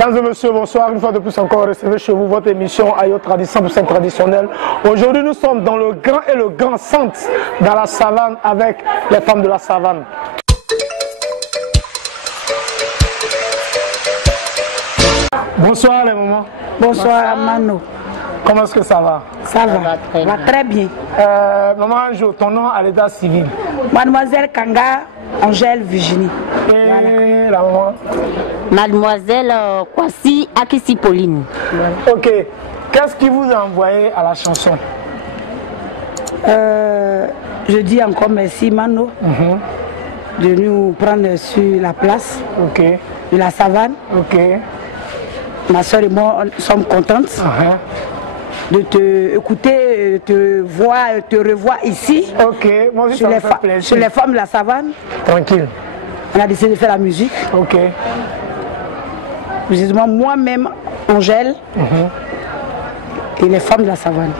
Mesdames et messieurs, bonsoir. Une fois de plus encore, recevez chez vous votre émission Ayo Tradition pour scène traditionnelle. Aujourd'hui, nous sommes dans le grand et le grand centre, dans la savane, avec les femmes de la savane. Bonsoir les mamans. Bonsoir Mano. Comment est-ce que ça va? Ça va très bien. Maman Anjo, ton nom à l'état civil? Mademoiselle Kanga Angèle Virginie. Et voilà. La maman? Mademoiselle Kwasi Akisi Pauline. Ok. Qu'est-ce qui vous a envoyé à la chanson? Je dis encore merci Mano de nous prendre sur la place de la savane. Ma soeur et moi sommes contentes de te écouter, te voir, te revoir ici. Moi aussi, ça me fait plaisir. Sur les femmes de la savane. Tranquille. On a décidé de faire la musique. Précisément moi-même, Angèle, et les femmes de la savane.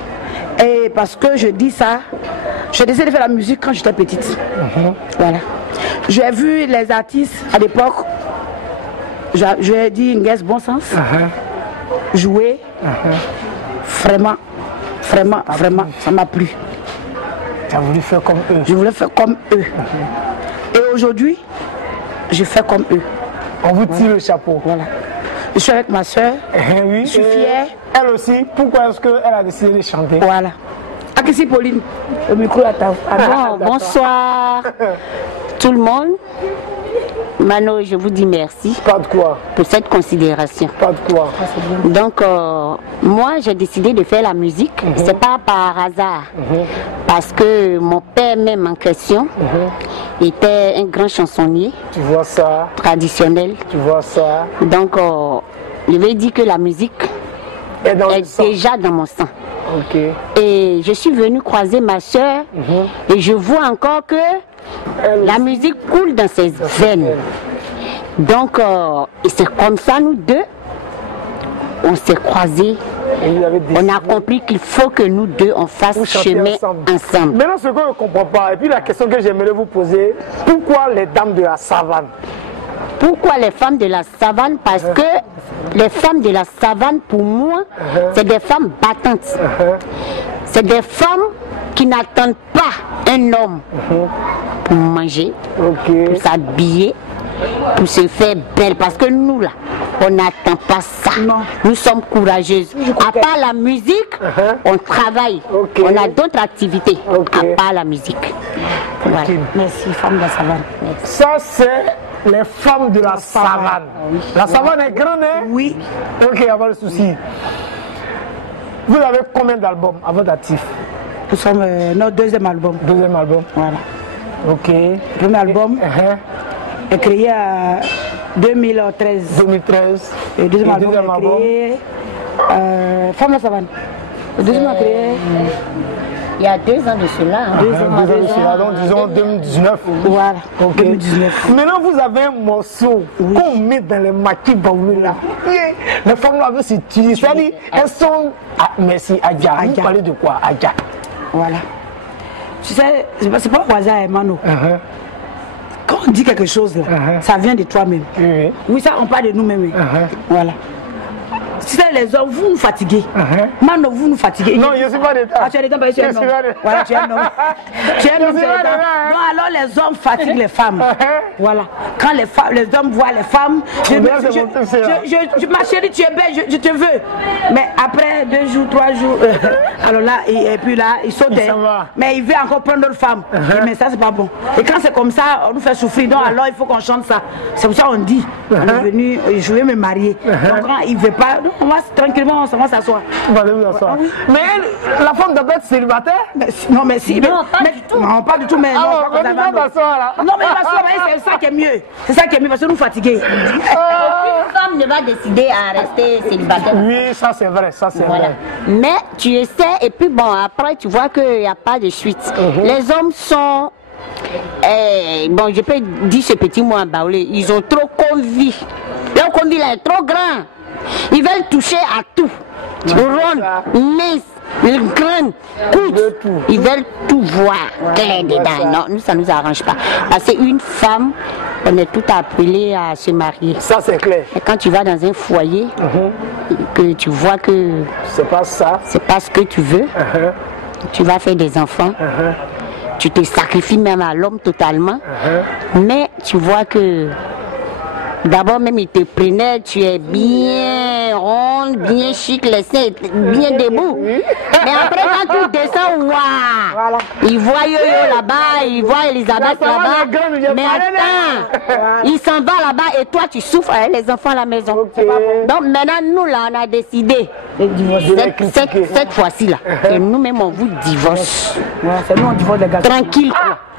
Et parce que je dis ça, j'ai décidé de faire la musique quand j'étais petite. Voilà. J'ai vu les artistes à l'époque. J'ai dit une guest bon sens, jouer, vraiment, ça m'a plu. Tu as voulu faire comme eux? Je voulais faire comme eux. Et aujourd'hui, je fais comme eux. On vous tire le chapeau. Voilà. Je suis avec ma soeur, je suis fière. Elle aussi, pourquoi est-ce qu'elle a décidé de chanter? Voilà. Akisi Pauline, le micro à ta. Bonsoir tout le monde. Mano, je vous dis merci. Pas de quoi. Pour cette considération. Pas de quoi. Donc, moi, j'ai décidé de faire la musique. C'est pas par hasard. Parce que mon père, même en question, était un grand chansonnier. Tu vois ça? Traditionnel. Tu vois ça? Donc, je vais dire que la musique est déjà dans mon sang. Et je suis venue croiser ma soeur et je vois encore que la musique coule dans ses veines. Donc, c'est comme ça, nous deux, on s'est croisés. On a compris qu'il faut que nous deux, on fasse chemin ensemble. Maintenant, ce que je ne comprends pas, et puis la question que j'aimerais vous poser, pourquoi les dames de la savane? Pourquoi les femmes de la savane? Parce que les femmes de la savane, pour moi, c'est des femmes battantes. C'est des femmes qui n'attendent pas un homme pour manger, pour s'habiller, pour se faire belle. Parce que nous, là, on n'attend pas ça. Nous sommes courageuses. À part la musique, on travaille. On a d'autres activités à part la musique. Voilà. Merci, femmes de la savane. Ça, c'est les femmes de la savane. La savane est grande, hein? Oui. Ok, pas de souci. Vous avez combien d'albums à votre actif? Nous sommes notre deuxième album. Deuxième album. Voilà. Le premier album est créé en 2013. 2013. Et le deuxième album est créé Femme de la savane. Le deuxième a créé il y a 2 ans de cela. 2 ans de cela, donc disons 2019. Voilà, 2019. Maintenant, vous avez un morceau qu'on met dans les maquis baoulés là. Les femmes là veulent s'utiliser. C'est-à-dire, elles sont. Merci, Adja. Vous parlez de quoi, Adja? Voilà. Tu sais, c'est pas au hasard, Mano. Quand on dit quelque chose là, ça vient de toi-même. Oui, ça, on parle de nous-mêmes. Voilà. Si c'est les hommes, vous nous fatiguez. Mano, vous nous fatiguez. Non, je ne suis pas d'état. Tu es d'état, parce que tu es un homme. Voilà, tu es un homme. Tu es un homme, non, alors les hommes fatiguent les femmes. Voilà. Quand les hommes voient les femmes, ma chérie, tu es belle, je te veux. Mais après 2 jours, 3 jours, alors là, et puis là, il saute. Mais il veut encore prendre d'autres femmes. Mais ça, c'est pas bon. Et quand c'est comme ça, on nous fait souffrir. Donc alors, il faut qu'on chante ça. C'est pour ça qu'on dit, on est venu, je vais me marier. Donc quand il ne veut pas, on va tranquillement, on va s'asseoir. Mais la femme doit être célibataire? Non, mais si. Non, pas du tout. Non, pas du tout, mais non, mais il va s'asseoir là. Non, mais il va s'asseoir, c'est ça qui est mieux. C'est ça qui est mieux, parce que nous fatigués. Aucune femme ne va décider à rester célibataire. Oui, ça c'est vrai, ça c'est vrai. Mais tu essaies, et puis bon, après tu vois qu'il n'y a pas de suite. Les hommes sont... bon, je peux dire ce petit mot en baoulé, ils ont trop convie. Leur convie là est trop grand. Ils veulent toucher à tout. Ronde, mince, graine, ils veulent tout voir clair dedans. Non, nous, ça ne nous arrange pas. Parce qu'une femme, on est tout appelé à se marier. Ça c'est clair. Et quand tu vas dans un foyer, que tu vois que c'est pas ça, c'est pas ce que tu veux, tu vas faire des enfants, tu te sacrifies même à l'homme totalement, mais tu vois que d'abord même il te prenait, tu es bien ronde, bien chic, les seins bien debout. Mais après quand tu descends, waouh, il voit Yo-Yo là-bas, il voit Elisabeth là-bas. Mais attends, il s'en va là-bas et toi tu souffres avec les enfants à la maison. Donc maintenant nous là on a décidé cette fois-ci là, que nous-mêmes on vous divorce. C'est nous on divorce les gars. Tranquille.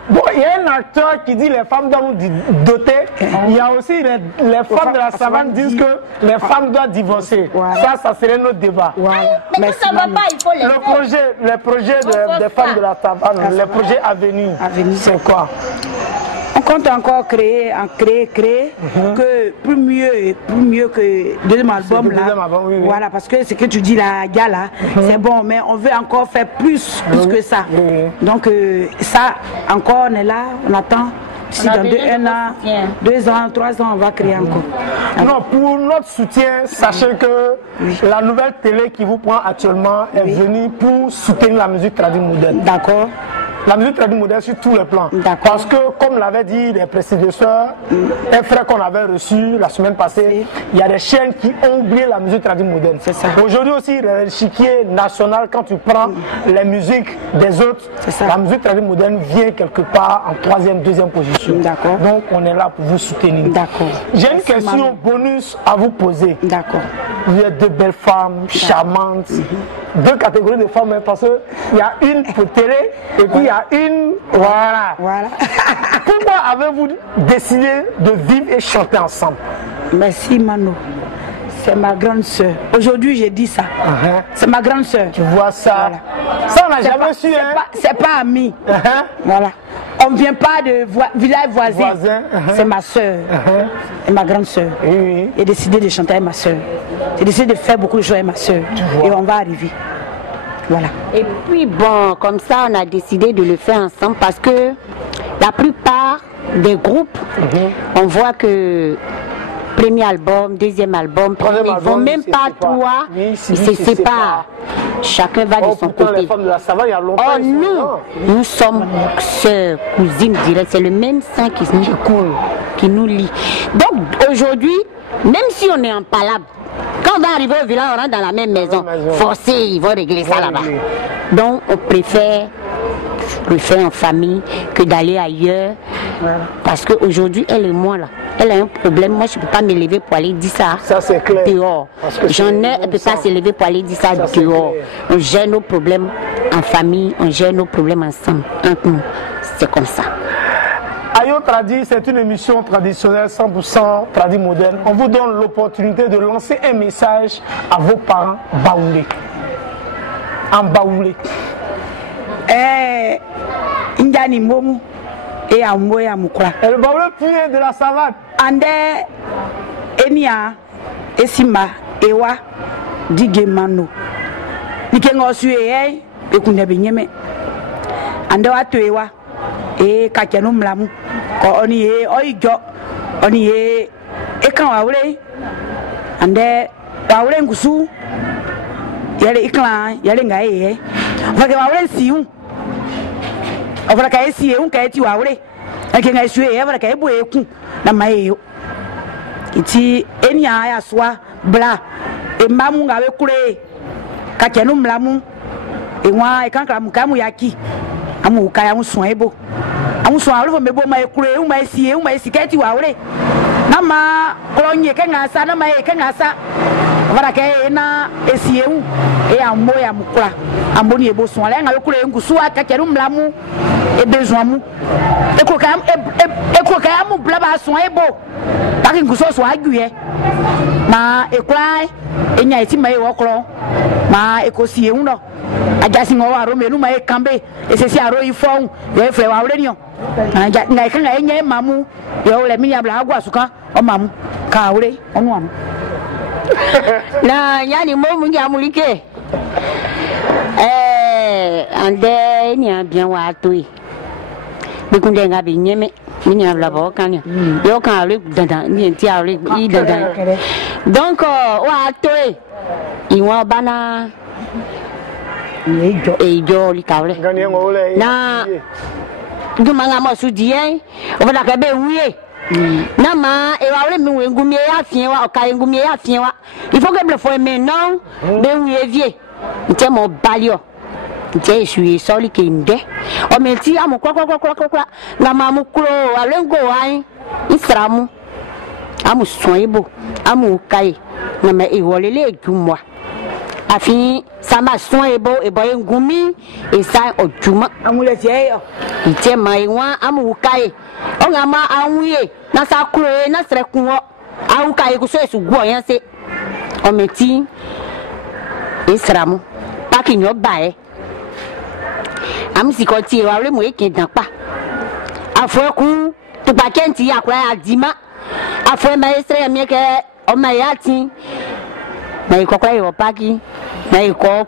Bon, il y a un acteur qui dit les femmes doivent nous doter. Il y a aussi les femmes de la savane disent que les femmes doivent divorcer. Ça serait notre débat. Mais ça va pas, il faut les le projet des femmes de la savane, les projets à venir, c'est quoi? On compte encore créer, que plus mieux que deuxième album là. Voilà, parce que ce que tu dis là, gars là, c'est bon, mais on veut encore faire plus que ça. Donc ça, encore on est là, on attend. Si dans 1 an, 2 ans, 3 ans, on va créer encore. Non, pour notre soutien, sachez que la nouvelle télé qui vous prend actuellement est venue pour soutenir la musique traditionnelle moderne. D'accord. La musique traditionnelle moderne sur tous les plans. Parce que, comme l'avaient dit les prédécesseurs, un frère qu'on avait reçu la semaine passée, il y a des chaînes qui ont oublié la musique traditionnelle moderne. Aujourd'hui aussi, l'échiquier national, quand tu prends les musiques des autres, la musique traditionnelle moderne vient quelque part en 3e, 2e position. Donc, on est là pour vous soutenir. J'ai une question bonus à vous poser. Vous êtes deux belles femmes, charmantes. 2 catégories de femmes, parce qu'il y a une pour télé et puis il y a une. Voilà. Pourquoi avez-vous décidé de vivre et chanter ensemble? Merci Mano. C'est ma grande soeur. Aujourd'hui, j'ai dit ça. C'est ma grande soeur. Tu vois ça? Ça, on n'a jamais su. C'est pas ami. Voilà. On ne vient pas de village voisin. C'est ma soeur. Et ma grande soeur. J'ai décidé de chanter avec ma soeur. J'ai décidé de faire beaucoup de choses avec ma soeur. Et on va arriver. Voilà. Et puis bon, comme ça, on a décidé de le faire ensemble parce que la plupart des groupes, on voit que premier album, deuxième album, ils ne vont même pas toi, ils se séparent. Chacun va de son côté. Oh, nous sommes sœurs, cousines directes. C'est le même sang qui nous lie. Donc aujourd'hui, même si on est en palabre, quand on va arriver au village, on rentre dans la même maison. Forcé, ils vont régler ça là-bas. Donc on préfère le faire en famille que d'aller ailleurs. Parce qu'aujourd'hui, elle et moi là, elle a un problème. Moi, je ne peux pas me lever pour aller dire ça, dehors. J'en ai, elle ne peut pas se lever pour aller dire ça dehors. On gère nos problèmes en famille, on gère nos problèmes ensemble, entre nous. C'est comme ça. Ayo Tradi, c'est une émission traditionnelle 100% tradi moderne. On vous donne l'opportunité de lancer un message à vos parents baoulés. En baoulé. Indiani Momu et Amboy Amukra. Et le baoulé pué de la savane. Ande Enia Esima Ewa Digemano. Nikengo suye Ekunebinyeme. Ande Watuewa. Katiano mlamu ko oni ye oijo oni ye ekan wawre ande wawre ngusu yale iklan yale ngaye vake wawre siu avra ka siu un ka ti wawre ake ngai suye avra ka ebo eku na mayeyo iti enia ya swa bla e mamu ngawe kure katiano mlamu enwa ekan kramu kamu yaki amu kaya mu son ebo amuso awre me bo mai kure u mai siketi wawre na ma kolonye ke ngasa na mai ke ngasa vara ke na esieu e ambo ya mukura ambo ni ebo son ala nga kure ngusu aka keru mlamu e besoin mu e ko ka amu blaba son ebo ba ki ngusu so aguye ma e krai e nya eti mai wo kro ma e ko sieu no ajasi ngo wa romelu mai kambe e se si aro ifon ye fle wawre ni o ngai kan ngai nye mamu yo le minya bla agwa suka o mamu ka ure onu am na yani momu nyamulike ande ni bien wa toi bikunde ngabi nyeme ni a la bo kan yo kan le dandan ni ti a le i dandan donc wa to i wa bana e jo li kawle na du manga mo su dien o ba ka be wiye na ma e wa le mi we ngumi ya fien wa o ka ngumi ya fien wa il faut que me faut maintenant be wiye vie nte mo balio nte suis soli ke inde o me ti amu kwa na ma mu kro alengo wan isramu amu soibo amu kai na me e wole le jumwa afi sama soibo e boy ngumi e sai ojuma amu le tie yo nte mai wa amu kai o nga ma anwie na sa kro na sre kunwo awu kai ku so esu guo yan se o me ti isramu paki nyo bae am si ko ti wa le mo e kin dan pa afo ku to ba kenti akwa adima afo ma esre mi ke o ma ya tin na iko kwa yo paki na iko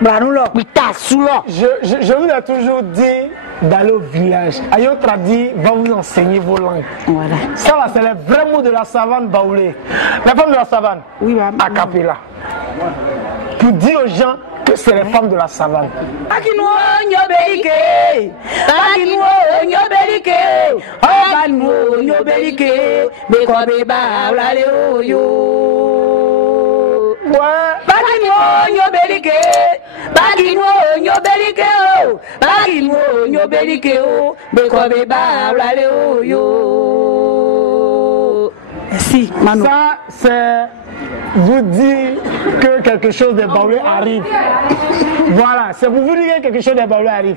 branulo pita sulo je vous ai toujours dit d'aller au village. Ayo Tradi va vous enseigner vos langues. Voilà. Ça là, c'est les vrais mots de la savane baoulé. La femme de la savane, oui, a cappella. Pour dire aux gens que c'est les femmes de la savane. Merci, Mano. Ça, c'est vous dire que quelque chose de baoulé arrive. Voilà, c'est pour vous dire que quelque chose de baoulé arrive.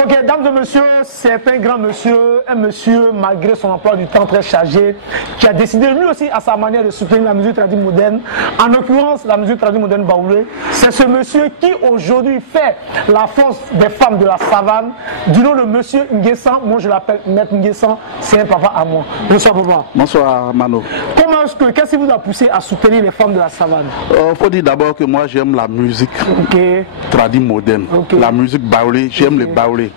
Ok, dames et messieurs, c'est un grand monsieur, un monsieur malgré son emploi du temps très chargé, qui a décidé lui aussi à sa manière de soutenir la musique traditionnelle moderne, en l'occurrence la musique traditionnelle moderne baoulé. C'est ce monsieur qui aujourd'hui fait la force des femmes de la savane, du nom de monsieur Nguessan. Moi je l'appelle Maître Nguessan, c'est un papa à moi. Bonsoir papa. Bonsoir Mano. Qu'est-ce qui vous a poussé à soutenir les femmes de la savane? Faut dire d'abord que moi j'aime la musique traditionnelle moderne, la musique baoulé, j'aime les baoulés.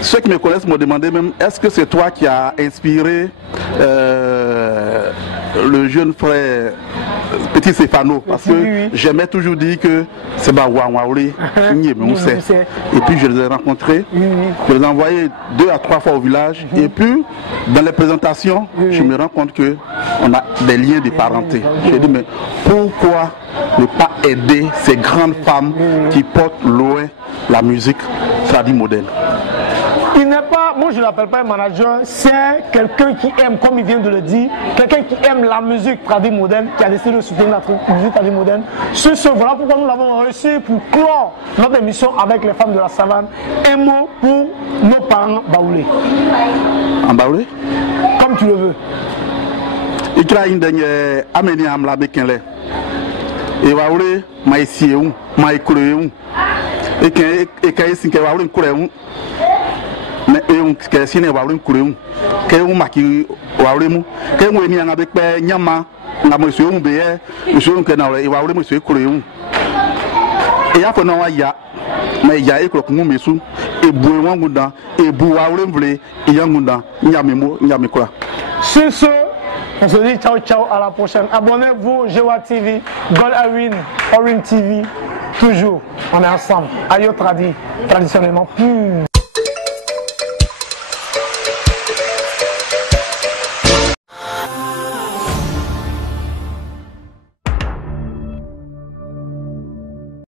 Ceux qui me connaissent m'ont demandé même, est-ce que c'est toi qui as inspiré le jeune frère Petit Stéphano? Parce que j'aimais toujours dire que c'est Baouaouli, et puis je les ai rencontrés, je les ai envoyés 2 à 3 fois au village, et puis dans les présentations, je me rends compte qu'on a des liens de parenté. J'ai dit, mais pourquoi ne pas aider ces grandes femmes qui portent loin la musique traditionnelle moderne? Il n'est pas, moi je ne l'appelle pas un manager, c'est quelqu'un qui aime, comme il vient de le dire, quelqu'un qui aime la musique traditionnelle moderne, qui a décidé de soutenir la musique traditionnelle moderne. Voilà pourquoi nous l'avons reçu pour clore notre émission avec les femmes de la savane. Un mot pour nos parents baoulés. En baoulé? Comme tu le veux. Il y a une dernière amenée à me la et baoulé, ma ici où, ma école et quand il y a une couleur. Mais que si ne va un courant, que un maki va un que un ni avec nyama, na monsieur un béé, monsieur que na va un monsieur courant. Et après non ya, mais ya et croque mon mesu, et boué wangunda, et boué un blé, et yangunda, nyamemo, nyamekura. Sur ce, on se dit ciao ciao, à la prochaine. Abonnez-vous, Jewa TV, Gold Awin TV, toujours, on est ensemble. Ayo Tradi, traditionnellement pur.